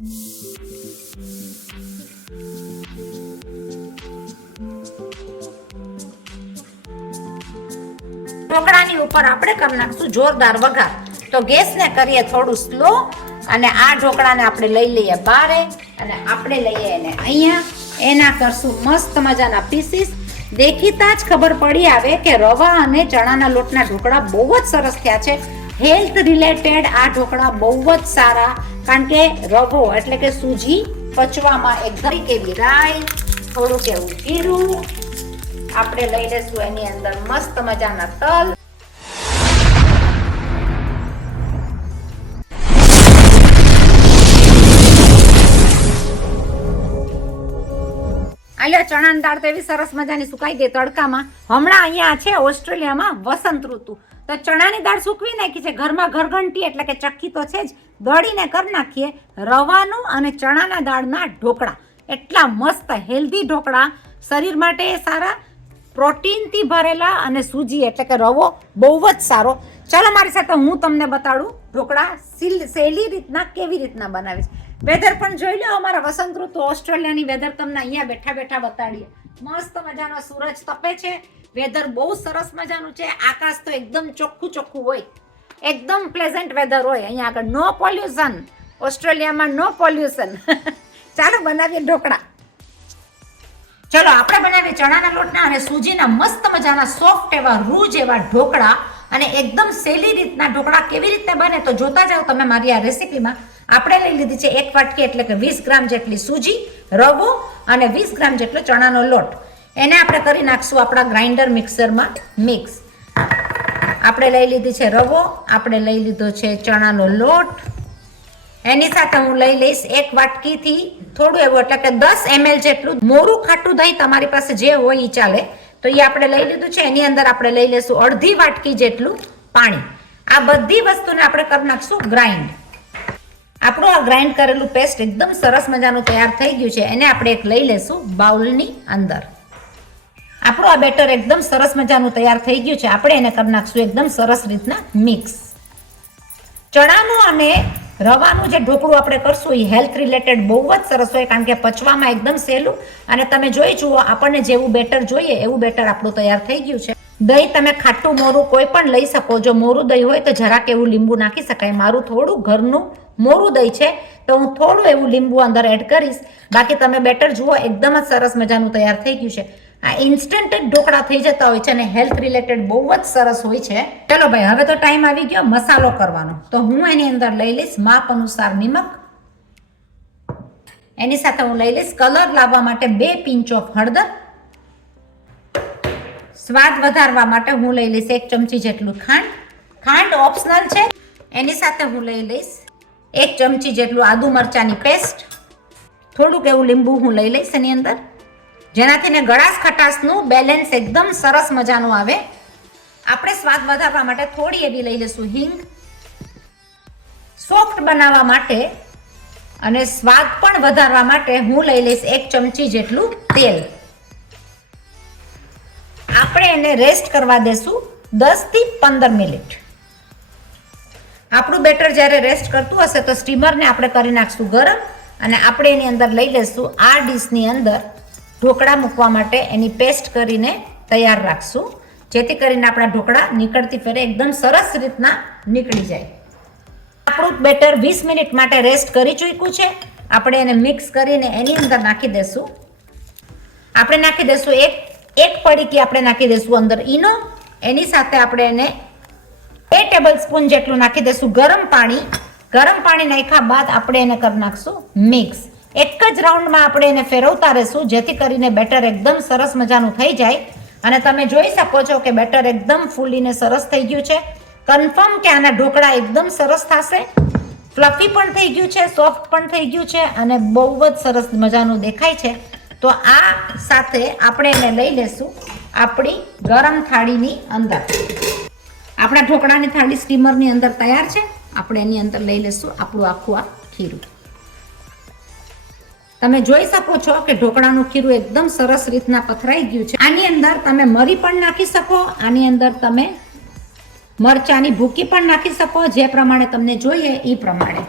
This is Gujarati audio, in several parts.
ઢોકળાની ઉપર આપણે કરી નાખશું જોરદાર વઘાર. તો ગેસને કરીએ થોડું સ્લો અને આ ઢોકળાને આપણે લઈ લઈએ બારે અને આપણે લઈએ એને અહીંયા. એના કરશું મસ્ત મજાના પીસીસ. દેખીતા જ ખબર પડી આવે કે રવા અને ચણાના લોટના ઢોકળા બહુ જ સરસ થયા છે. હેલ્થ રિલેટેડ આ ઢોકળા બહુ જ સારા, કારણ કે રવો એટલે કે સૂજી પચવામાં એકદમ કેવી રાઈ, થોડુંક એવું જીરું, આપણે લઈ લેશું એની અંદર મસ્ત મજાના તલ. આલ્યો ચણાની દાળ તો એવી સરસ મજાની સુકાઈ ગઈ તડકામાં. હમણાં અહીંયા છે ઓસ્ટ્રેલિયામાં વસંત ઋતુ, તો ચણાની દાળ સૂકવી નાખી છે. ઘરમાં ઘરઘંટી એટલે કે ચક્કી તો છે જ, દળીને કરી નાખીએ રવાનું અને ચણાના દાળના ઢોકળા. એટલા મસ્ત હેલ્ધી ઢોકળા, શરીર માટે સારા, પ્રોટીનથી ભરેલા અને સૂજી એટલે કે રવો બહુ જ સારો. ચાલો મારી સાથે હું તમને બતાડું ઢોકળા સહેલી રીતના કેવી રીતના બનાવીશ. વેધર પણ જોઈ લો અમારા વસંત ઋતુ ઓસ્ટ્રેલિયાની વેધર તમને અહીંયા બેઠા બેઠા બતાડીએ. મસ્ત મજાનો સૂરજ તપે છે, વેધર બહુ સરસ મજાનું છે. આકાશ તો એકદમ ચોખ્ખું ચોખ્ખું હોય, એકદમ પ્લેઝન્ટ વેધર હોય. અહીંયા આગળ નો પોલ્યુશન, ઓસ્ટ્રેલિયામાં નો પોલ્યુશન. ચાલો બનાવીએ ઢોકળા. ચલો આપણે બનાવીએ ચણાના લોટના અને સૂજીના મસ્ત મજાના સોફ્ટ એવા રૂ જેવા ઢોકળા. અને એકદમ સહેલી રીતના ઢોકળા કેવી રીતે બને તો જોતા જાઓ તમે મારી આ રેસીપીમાં. આપણે લઈ લીધી છે 1 વાટકી એટલે કે 20 ગ્રામ જેટલી સૂજી, રવો અને 20 ગ્રામ જેટલો ચણાનો લોટ. એને આપણે કરી નાખશું આપણા ગ્રાઇન્ડર મિક્સરમાં મિક્સ. આપણે લઈ લીધી છે રવો, આપણે લઈ લીધો છે ચણાનો લોટ. એની સાથે હું લઈ લઈશ 1 વાટકીથી થોડું એવું એટલે કે 10 ml જેટલું મોરું ખાટું દહીં, તમારી પાસે જે હોય એ ચાલે, તો એ આપણે લઈ લીધું છે. એની અંદર આપણે લઈ લઈશું અડધી વાટકી જેટલું પાણી. આ બધી વસ્તુને આપણે કરી નાખશું ગ્રાઇન્ડ. આપણું આ ગ્રાઇન્ડ કરેલું પેસ્ટ એકદમ સરસ મજાનું તૈયાર થઈ ગયું છે. એને આપણે એક લઈ લેશું બાઉલની અંદર. આપણું આ બેટર એકદમ સરસ મજાનું તૈયાર થઈ ગયું છે. આપણે એને કરી નાખશું એકદમ સરસ રીતના મિક્સ. ચણાનું અને રવાનું જે ઢોકળું આપણે કરશું એ હેલ્થ રિલેટેડ બહુ જ સરસ હોય, કારણ કે પચવામાં એકદમ સહેલું. અને તમે જોઈ જુઓ, આપણને જેવું બેટર જોઈએ એવું બેટર આપણું તૈયાર થઈ ગયું છે. દહીં તમે ખાટું મોરું કોઈ પણ લઈ શકો. જો મોરું દહીં હોય તો જરાક એવું લીંબુ નાખી શકાય. મારું થોડું ઘરનું મોરું દહીં છે તો હું થોડું એવું લીંબુ અંદર એડ કરીશ. બાકી તમે બેટર જુઓ એકદમ જ સરસ મજાનું તૈયાર થઈ ગયું છે. આ ઇન્સ્ટન્ટ જ ઢોકળા થઈ જતા હોય છે અને હેલ્થ રિલેટેડ બહુ જ સરસ હોય છે. ચલો ભાઈ, હવે તો ટાઈમ આવી ગયો મસાલો કરવાનો. તો હું એની અંદર લઈ લઈશ માપ અનુસાર નિમક. એની સાથે હું લઈ લઈશ કલર લાવવા માટે 2 પિંચ ઓફ હળદર. સ્વાદ વધારવા માટે હું લઈ લઈશ 1 ચમચી જેટલું ખાંડ. ખાંડ ઓપ્શનલ છે. એની સાથે હું લઈ લઈશ 1 ચમચી જેટલું આદુ મરચાની પેસ્ટ. થોડુંક એવું લીંબુ હું લઈ લઈશ એની અંદર, જેનાથી ને ગળાશ ખટાશનું બેલેન્સ એકદમ સરસ મજાનું આવે. આપણે સ્વાદ વધારવા માટે થોડી એવી લઈ લઈશું હિંગ. સોફ્ટ બનાવવા માટે અને સ્વાદ પણ વધારવા માટે હું લઈ લઈશ 1 ચમચી જેટલું તેલ. આપણે એને રેસ્ટ કરવા દેશું 10 થી 15 મિનિટ. આપણું બેટર જ્યારે રેસ્ટ કરતું હશે તો સ્ટીમરને આપણે કરી નાખશું ગરમ અને આપણે એની અંદર લઈ લઈશું આ ડીશની અંદર ઢોકળા મૂકવા માટે એની પેસ્ટ કરીને તૈયાર રાખશું, જેથી કરીને આપણા ઢોકળા નીકળતી ફેરે એકદમ સરસ રીતના નીકળી જાય. આપણું બેટર 20 મિનિટ માટે રેસ્ટ કરી ચૂક્યું છે. આપણે એને મિક્સ કરીને એની અંદર નાખી દઈશું. આપણે નાખી દઈશું એક પડીકી આપણે નાખી દઈશું અંદર ઈનો. એની સાથે આપણે એને 2 ટેબલ સ્પૂન જેટલું નાખી દઈશું ગરમ પાણી. ગરમ પાણી નાખ્યા બાદ આપણે એને કરી નાખશું મિક્સ. એક જ રાઉન્ડમાં આપણે એને ફેરવતા રહીશું, જેથી કરીને બેટર એકદમ સરસ મજાનું થઈ જાય. અને તમે જોઈ શકો છો કે બેટર એકદમ ફૂલીને સરસ થઈ ગયું છે. કન્ફર્મ કે આના ઢોકળા એકદમ સરસ થશે. ફ્લફી પણ થઈ ગયું છે, સોફ્ટ પણ થઈ ગયું છે અને બહુ જ સરસ મજાનું દેખાય છે. તો આ સાથે આપણે એને લઈ લેશું આપણી ગરમ થાળીની અંદર. આપણા ઢોકળાની થાળી સ્ટીમરની અંદર તૈયાર છે. આપણે એની અંદર લઈ લેશું આપણું આખું આ ખીરું. તમે જોઈ શકો છો કે ઢોકળાનું ખીરું એકદમ સરસ રીતના પથરાઈ ગયું છે. આની અંદર તમે મરી પણ નાખી શકો, આની અંદર તમે મરચાની ભૂકી પણ નાખી શકો, જે પ્રમાણે તમને જોઈએ એ પ્રમાણે.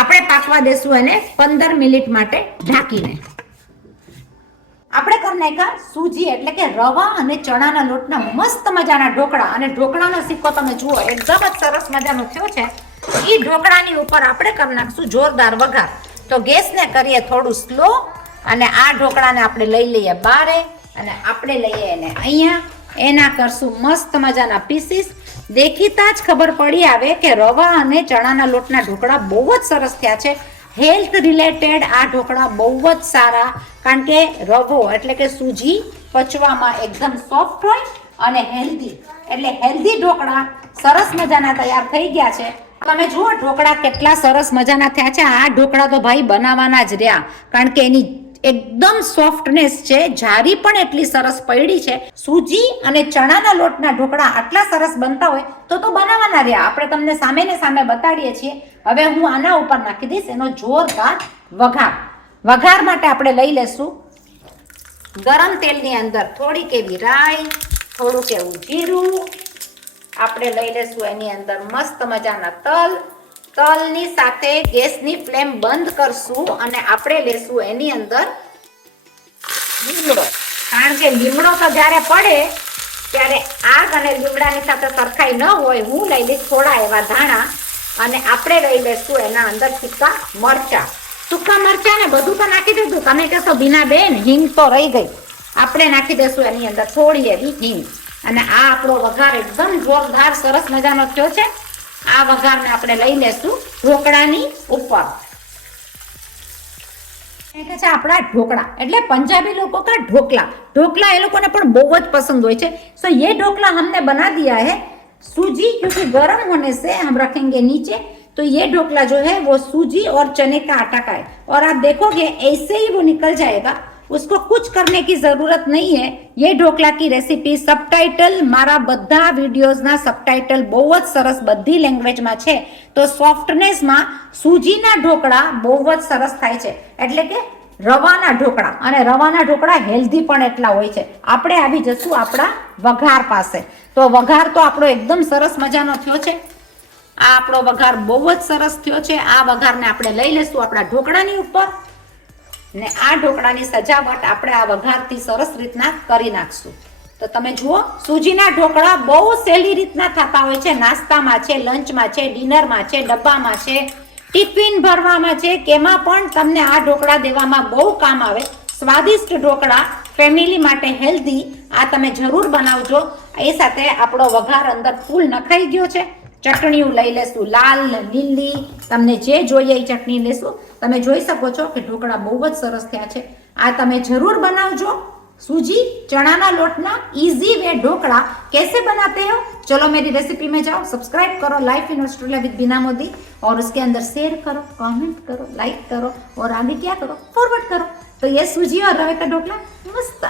આપણે પાકવા દેશું એને 15 મિનિટ માટે ઢાંકીને. આપણે કરી નાખ્યા સૂજી એટલે કે રવા અને ચણાના લોટના મસ્ત મજાના ઢોકળા. અને ઢોકળાનો સિક્કો તમે જુઓ એકદમ જ સરસ મજાનો થયો છે. એ ઢોકળાની ઉપર આપણે કરી નાખશું જોરદાર વઘાર. તો ગેસને કરીએ થોડું સ્લો અને આ ઢોકળાને આપણે લઈ લઈએ બારે અને આપણે લઈએ એને અહીંયા. એના કરશું મસ્ત મજાના પીસીસ. દેખીતા જ ખબર પડી આવે કે રવા અને ચણાના લોટના ઢોકળા બહુ જ સરસ થયા છે. હેલ્થ રિલેટેડ આ ઢોકળા બહુ જ સારા, કારણ કે રવો એટલે કે સૂજી પચવામાં એકદમ સોફ્ટ હોય અને હેલ્ધી, એટલે હેલ્ધી ઢોકળા સરસ મજાના તૈયાર થઈ ગયા છે. તમે જુઓ ઢોકળા કેટલા સરસ મજાના થયા છે. આ ઢોકળા તો ભાઈ બનાવવાના જ રહ્યા, કારણ કે એની એકદમ સોફ્ટનેસ છે, જારી પણ એટલી સરસ પડી છે. સૂજી અને ચણાના લોટના ઢોકળા આટલા સરસ બનતા હોય તો બનાવવાના રહ્યા. આપણે તમને સામે ને સામે બતાડીએ છીએ. હવે હું આના ઉપર નાખી દઈશ એનો જોરદાર વઘાર. વઘાર માટે આપણે લઈ લેશું ગરમ તેલની અંદર થોડીક એવી રાઈ, થોડુંક એવું જીરું. આપણે લઈ લેશું એની અંદર મસ્ત મજાના તલ. તલની સાથે ગેસની ફ્લેમ બંધ કરશું અને આપણે લેશું એની અંદર લીમડો. કારણ કે લીમડો તો જ્યારે પડે ત્યારે આગ અને લીમડાની સાથે સરખાઈ ન હોય. હું લઈ લઈશ થોડા એવા ધાણા અને આપણે લઈ લેશું એના અંદર સૂકા મરચા. સૂકા મરચા ને બધું તો નાખી દીધું. તમે કહેશો બીના બેન હિંગ તો રહી ગઈ. આપણે નાખી દેશું એની અંદર થોડી એવી હિંગ. અને આ આપણો વઘાર એકદમ જોરદાર સરસ મજાનો થયો છે. આ વઘારને આપણે લઈ લેશું ઢોકળાની ઉપર. એટલે છે આપણા ઢોકળા, એટલે पंजाबी लोगों का ढोकला. ढोकला ये लोगों ने पण बहुत જ પસंद હોય છે. सो ये ढोकला हमने बना दिया है सूजी, क्योंकि गर्म होने से हम रखेंगे नीचे. तो ये ढोकला जो है वो सूजी और चने का आटा का है और आप देखोगे ऐसे ही वो निकल जाएगा. उसको कुछ करने की जरूरत नहीं है. ये ढोकला की रेसिपी सबटाइटल मारा બધા વિડીયોઝના સબટાઇટલ બહુ જ સરસ બધી લેંગ્વેજમાં છે. તો સોફ્ટનેસમાં સૂજીના ઢોકળા બહુ જ સરસ થાય છે, એટલે કે રવાના ઢોકળા. અને રવાના ઢોકળા હેલ્ધી પણ એટલા હોય છે. આપણે આવી જશું આપણા વઘાર પાસે. તો વઘાર તો આપણો એકદમ સરસ મજાનો થયો છે. આ આપણો વઘાર બહુ જ સરસ થયો છે. આ વઘારને આપણે લઈ લેશું આપણા ઢોકળાની ઉપર ને આ ઢોકળાની સજાવટ આપણે આ વઘારથી સરસ રીતના કરી નાખશું. તો તમે જુઓ સૂજીના ઢોકળા બહુ સહેલી રીતના થતા હોય છે. નાસ્તામાં છે, લંચમાં છે, ડિનરમાં છે, ડબ્બામાં છે, ટિફિન ભરવામાં છે, કેમાં પણ તમને આ ઢોકળા દેવામાં બહુ કામ આવે. સ્વાદિષ્ટ ઢોકળા, ફેમિલી માટે હેલ્ધી. આ તમે જરૂર બનાવજો. એ સાથે આપણો વઘાર અંદર ફૂલ નખાઈ ગયો છે. ચટણીઓ લઈ લેશું, લાલ લીલી, તમને જે જોઈએ એ ચટણી લેશું. તમે જોઈ શકો છો કે ઢોકળા બહુ જ સરસ થયા છે. આ તમે જરૂર બનાવજો. सूजी चना लोटना इजी वे ढोकला कैसे बनाते हो, चलो मेरी रेसिपी में जाओ, सब्सक्राइब करो लाइफ इन ऑस्ट्रेलिया विद बीना मोदी और उसके अंदर शेयर करो, कमेंट करो, लाइक करो और आगे क्या करो, फॉरवर्ड करो. तो ये सूजी और रवे का ढोकला मस्त